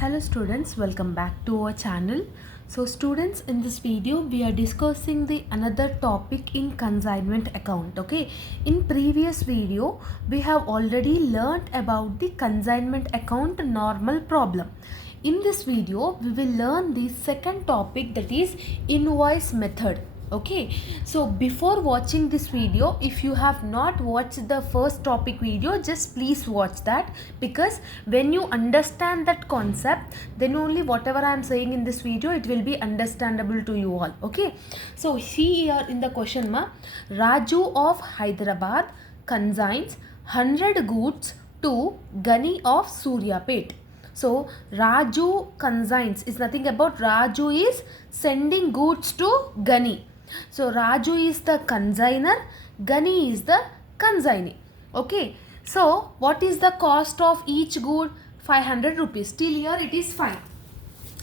Hello students, welcome back to our channel. So students, in this video we are discussing the another topic in consignment account. Okay, in previous video we have already learned about the consignment account normal problem. In this video we will learn the second topic, that is invoice method. Okay, so before watching this video, if you have not watched the first topic video, just please watch that, because when you understand that concept, then only whatever I am saying in this video, it will be understandable to you all. Okay, so see here in the question ma, Raju of Hyderabad consigns 100 goods to Gani of Suryapet. So Raju consigns is nothing about Raju is sending goods to Gani. So Raju is the consigner, Gani is the consignee. Okay. So what is the cost of each good? 500 rupees. Till here it is fine.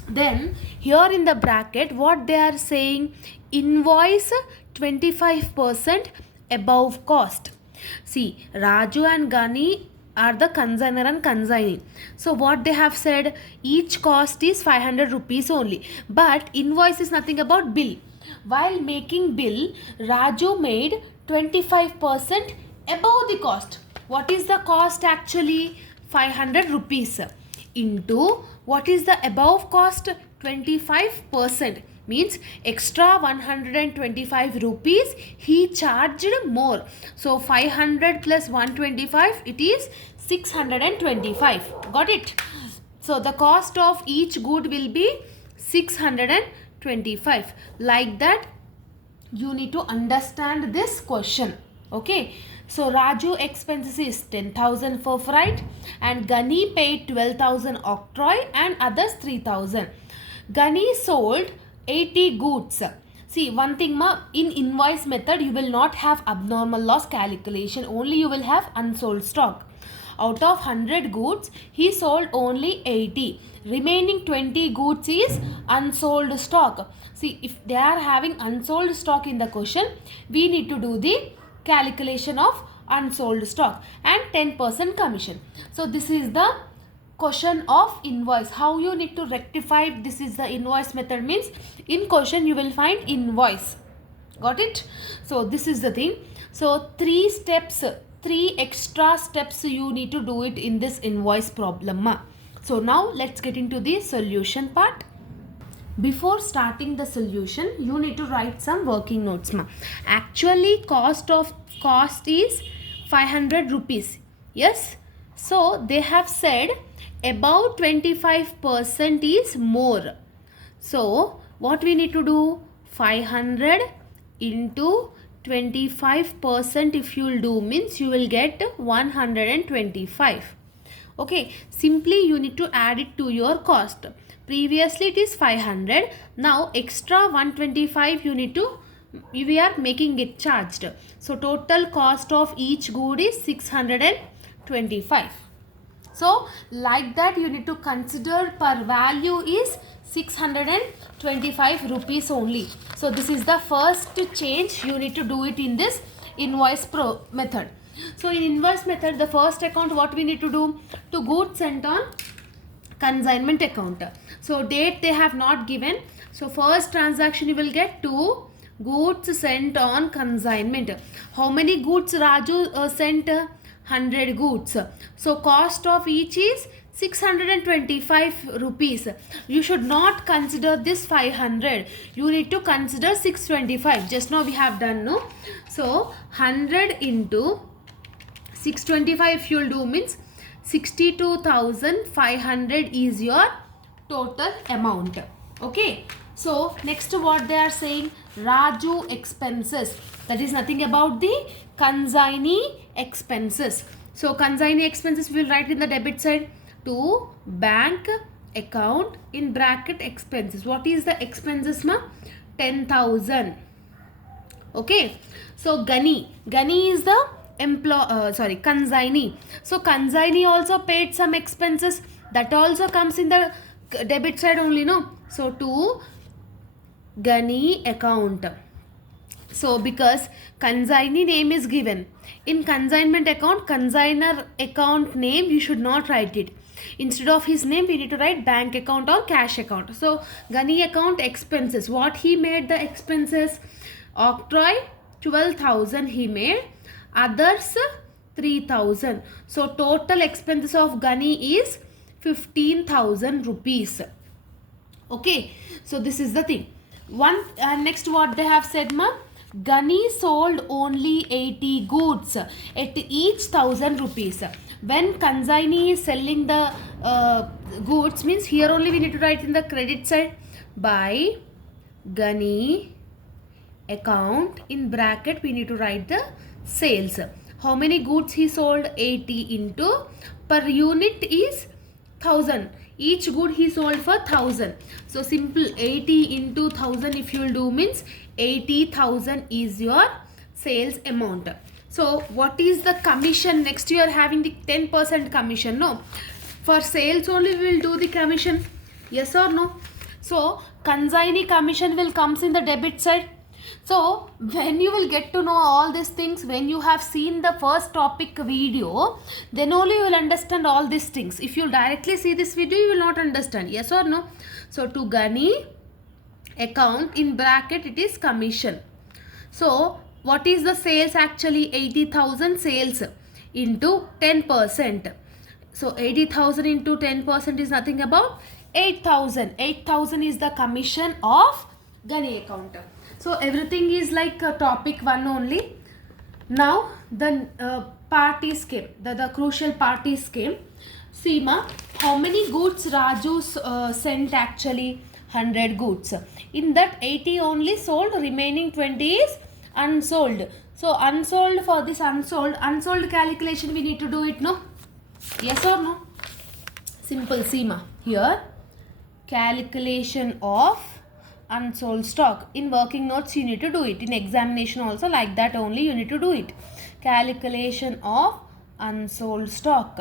Then here in the bracket what they are saying, invoice 25% above cost. See, Raju and Gani are the consigner and consignee. So what they have said, each cost is 500 rupees only, but invoice is nothing about bill. While making bill, Raju made 25% above the cost. What is the cost actually? 500 rupees into what is the above cost? 25%. Means extra 125 rupees he charged more. So 500 plus 125, it is 625. Got it? So the cost of each good will be 625. Like that you need to understand this question. Okay, so Raju expenses is 10,000 for freight and Gani paid 12,000 octroi and others 3,000. Gani sold 80 goods. See, one thing ma, in invoice method you will not have abnormal loss calculation, only you will have unsold stock. Out of 100 goods he sold only 80, remaining 20 goods is unsold stock. See, if they are having unsold stock in the question, we need to do the calculation of unsold stock and 10% commission. So this is the question of invoice. How you need to rectify this is the invoice method, means in question you will find invoice. Got it? So this is the thing. So three extra steps you need to do it in this invoice problem. So now let's get into the solution part. Before starting the solution, you need to write some working notes. Actually cost is 500 rupees. Yes. So they have said about 25% is more. So what we need to do? 500 into 25% if you will do, means you will get 125. Okay, simply you need to add it to your cost. Previously it is 500, now extra 125 we are making it charged. So total cost of each good is 625. So like that you need to consider per value is 625 rupees only. So this is the first change you need to do it in this invoice method. So in invoice method, the first account what we need to do, to goods sent on consignment account. So date they have not given. So first transaction you will get to goods sent on consignment. How many goods Raju sent? 100 goods. So cost of each is 625 rupees. You should not consider this 500. You need to consider 625. Just now we have done, no? So 100 into 625 if you will do, means 62,500 is your total amount. Okay. So next what they are saying, Raju expenses, that is nothing about the consignee expenses. So consignee expenses we will write in the debit side to bank account in bracket expenses. What is the expenses ma? 10,000. Okay. So Gani is the consignee. So consignee also paid some expenses, that also comes in the debit side only, no? So to Gani account. So because consignee name is given in consignment account, consigner account name you should not write it. instead of his name we need to write bank account or cash account. So Gani account expenses, what he made the expenses, octroi 12,000 he made, others 3,000. So total expenses of Gani is 15,000 rupees. Okay, so this is the thing. Next what they have said, ma, Gani sold only 80 goods at each 1,000 rupees. When consignee is selling the goods, means here only we need to write in the credit side, by Gani account, in bracket we need to write the sales. How many goods he sold? 80 into, per unit is 1,000. Each good he sold for 1,000. So simple, 80 into 1,000 if you will do means 80,000 is your sales amount. So what is the commission? Next you are having the 10% commission. No, for sales only we will do the commission. Yes or no? So consignee commission will comes in the debit side. So when you will get to know all these things, when you have seen the first topic video, then only you will understand all these things. If you directly see this video, you will not understand. Yes or no? So to Gani account, in bracket it is commission. So what is the sales actually? 80,000 sales into 10%. So 80,000 into 10% is nothing about 8,000. 8,000 is the commission of Gani account. So everything is like topic 1 only. Now the parties came, the crucial parties came. See ma, how many goods Raju sent actually? 100 goods. In that 80 only sold, remaining 20 is unsold. So unsold, for this unsold calculation we need to do it, no? Yes or no? Simple, see ma, here calculation of unsold stock. In working notes you need to do it. In examination also like that only you need to do it. Calculation of unsold stock.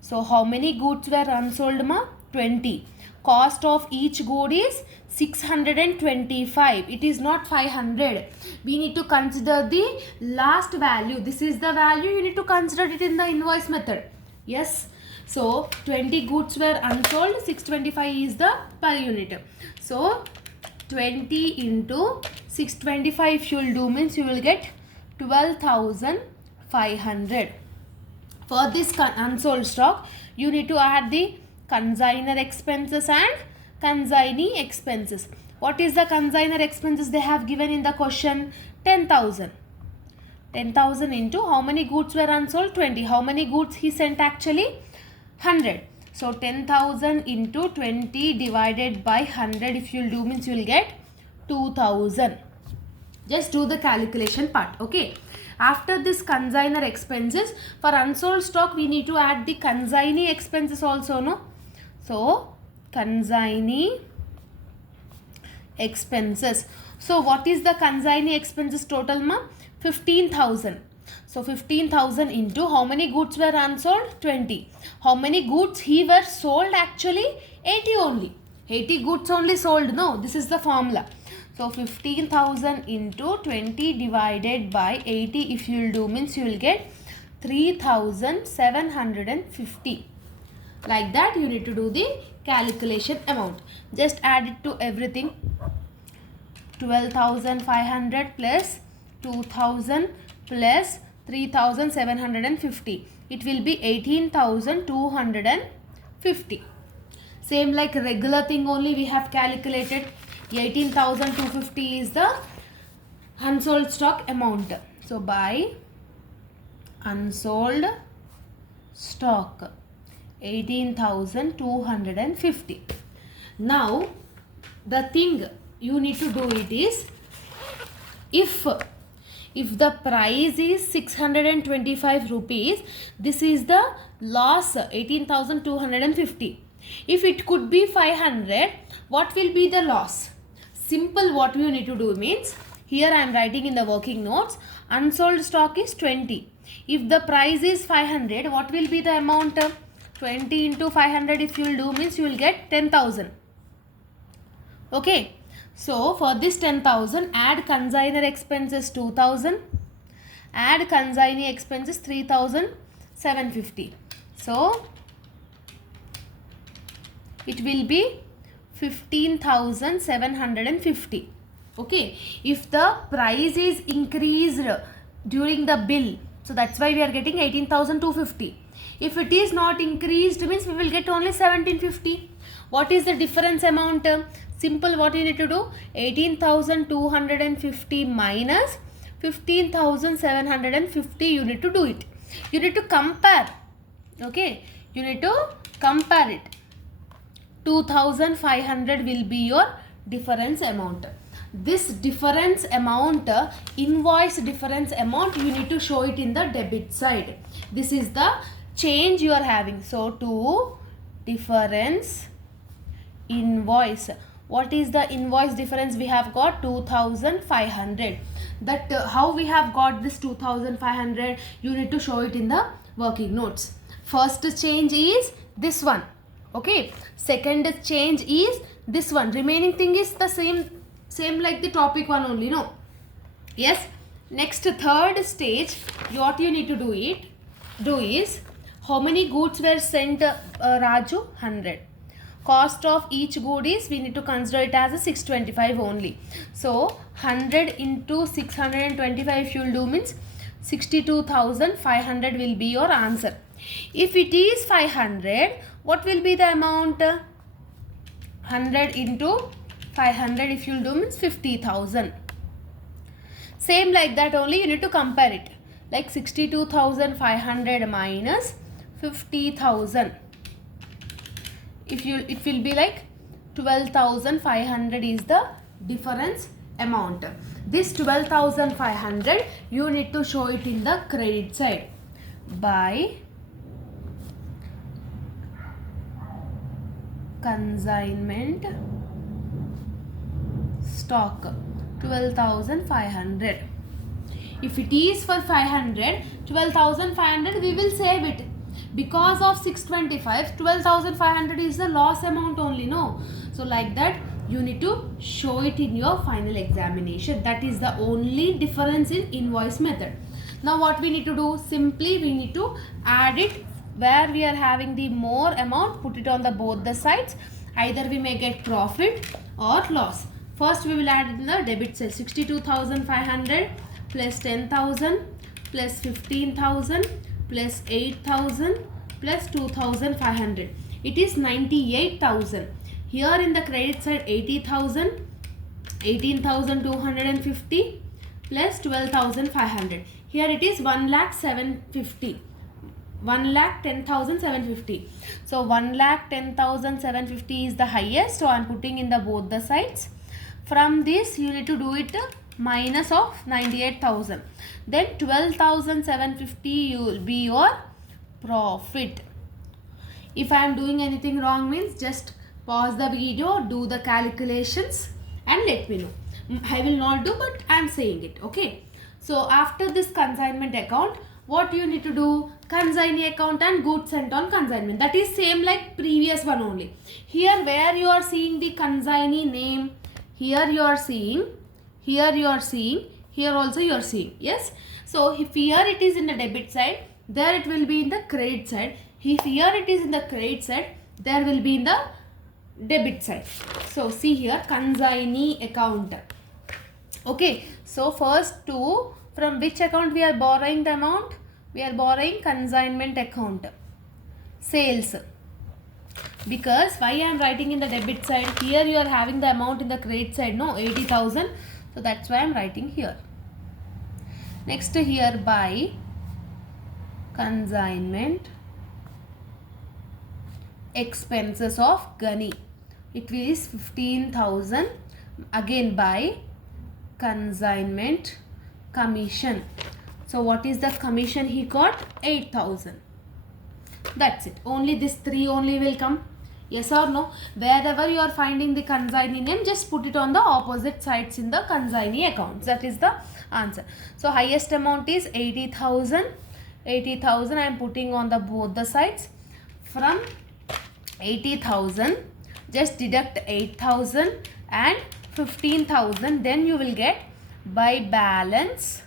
So how many goods were unsold ma? 20. Cost of each good is 625. It is not 500. We need to consider the last value. This is the value. You need to consider it in the invoice method. Yes. So 20 goods were unsold. 625 is the per unit. So 20 into 625 if you will do means you will get 12,500. For this unsold stock you need to add the consignor expenses and consignee expenses. What is the consignor expenses they have given in the question? 10,000. 10,000 into how many goods were unsold? 20. How many goods he sent actually? 100. So 10,000 into 20 divided by 100 if you will do means you will get 2,000. Just do the calculation part. Okay. After this consignor expenses, for unsold stock we need to add the consignee expenses also, no? So consignee expenses. So what is the consignee expenses total ma? 15,000. So 15,000 into how many goods were unsold? 20. How many goods he were sold actually? 80 only. 80 goods only sold. No, this is the formula. So 15,000 into 20 divided by 80 if you will do means you will get 3,750. Like that you need to do the calculation amount. Just add it to everything. 12,500 plus 2,000 plus 3,750. It will be 18,250. Same like regular thing only we have calculated. 18,250 is the unsold stock amount. So by unsold stock 18,250. Now the thing you need to do it is, if the price is 625 rupees, this is the loss 18,250. If it could be 500, what will be the loss? Simple, what you need to do means, here I am writing in the working notes, unsold stock is 20. If the price is 500, what will be the amount? 20 into 500 if you will do means you will get 10,000. Okay. So for this 10,000, add consignor expenses 2,000, add consignee expenses 3,750. So it will be 15,750. Okay, if the price is increased during the bill, so that's why we are getting 18,250. If it is not increased, means we will get only 1750. What is the difference amount? Simple, what you need to do, 18,250 minus 15,750, you need to do it. You need to compare. Okay, you need to compare it. 2,500 will be your difference amount. This difference amount, invoice difference amount, you need to show it in the debit side. This is the change you are having. So to difference invoice. What is the invoice difference? We have got 2,500. That how we have got this 2,500, you need to show it in the working notes. First change is this one. Okay, second change is this one. Remaining thing is the same like the topic one only, no? Yes. Next, third stage, what you need to do is how many goods were sent, Raju? 100. Cost of each good is, we need to consider it as a 625 only. So 100 into 625, if you will do, means 62,500 will be your answer. If it is 500, what will be the amount? 100 into 500, if you will do, means 50,000. Same like that only, you need to compare it. Like 62,500 minus 50,000. It will be like 12,500 is the difference amount. This 12,500, you need to show it in the credit side by consignment stock. 12,500. If it is for 500, 12,500 we will save it. Because of 625, 12,500 is the loss amount only, no? So like that, you need to show it in your final examination. That is the only difference in invoice method. Now what we need to do? Simply we need to add it where we are having the more amount, put it on the both the sides. Either we may get profit or loss. First we will add it in the debit side. 62,500 plus 10,000 plus 15,000 plus 8,000 plus 2,500. It is 98,000. Here in the credit side, 80,000, 18,250 plus 12,500. Here it is 1,750. 1,10,750. So 1,10,750 is the highest. So I am putting in the both the sides. From this you need to do it minus of 98,000. Then 12,750 will be your profit. If I am doing anything wrong, means just pause the video, do the calculations and let me know. I will not do, but I am saying it. Okay. So after this consignment account, what you need to do? Consignee account and goods sent on consignment. That is same like previous one only. Here where you are seeing the consignee name, here you are seeing, here you are seeing, here also you are seeing. Yes. So if here it is in the debit side, there it will be in the credit side. If here it is in the credit side, there will be in the debit side. So see here, consignee account. Okay. So first two, from which account we are borrowing the amount? We are borrowing consignment account. Sales. Because why I am writing in the debit side? Here you are having the amount in the credit side, no? 80,000. So that's why I am writing here. Next here by consignment expenses of Gani. It is 15,000. Again by consignment commission. So what is the commission he got? 8,000. That's it. Only this three only will come. Yes or no? Wherever you are finding the consignee name, just put it on the opposite sides in the consignee accounts. That is the answer. So highest amount is 80,000. 80,000 I am putting on the both the sides. From 80,000, just deduct 8,000 and 15,000. Then you will get by balance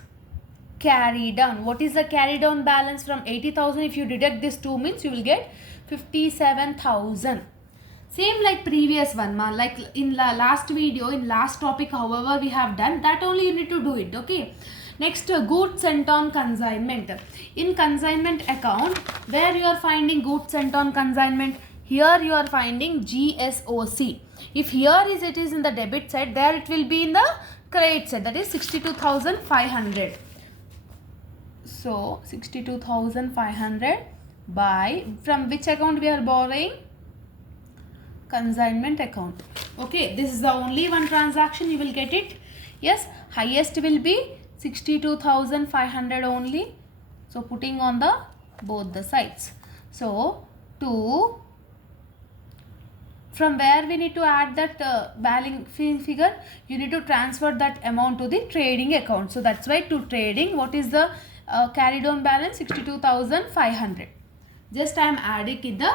carried on. What is the carried on balance? From 80,000, if you deduct this 2 means you will get 57,000. Same like previous one, ma. Like in the last video, in last topic, however we have done that, only you need to do it. Okay. Next, goods sent on consignment. In consignment account, where you are finding goods sent on consignment, here you are finding GSOC. If here is it is in the debit side, there it will be in the credit side, that is 62,500. So 62,500 by, from which account we are borrowing? Consignment account. Okay, this is the only one transaction, you will get it. Yes, highest will be 62,500 only. So putting on the both the sides. So to, from where we need to add that balance figure, you need to transfer that amount to the trading account. So that's why to trading, what is the carried on balance? 62,500. Just I am adding in the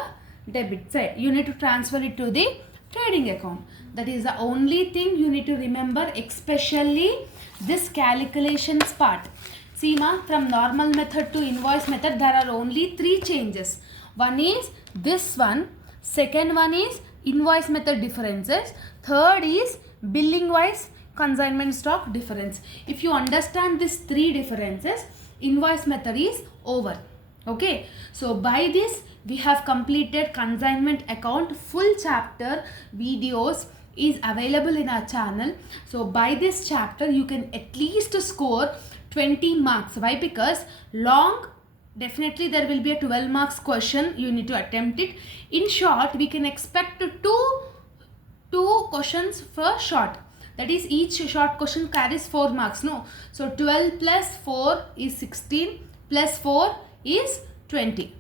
debit side. You need to transfer it to the trading account. That is the only thing you need to remember, especially this calculations part. See ma, from normal method to invoice method, there are only 3 changes. One is this one, second one is invoice method differences, third is billing wise consignment stock difference. If you understand these 3 differences, invoice method is over. Okay, so by this we have completed consignment account. Full chapter videos is available in our channel. So by this chapter you can at least score 20 marks. Why? Because long, definitely there will be a 12 marks question, you need to attempt it. In short, we can expect two questions for short, that is each short question carries 4 marks. No, so 12 plus 4 is 16 plus 4 is 20.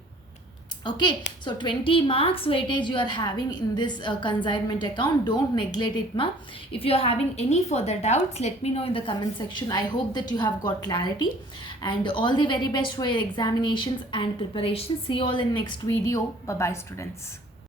Okay, so 20 marks weightage you are having in this consignment account. Don't neglect it, ma. If you are having any further doubts, let me know in the comment section. I hope that you have got clarity, and all the very best for your examinations and preparations. See you all in next video. Bye bye, students.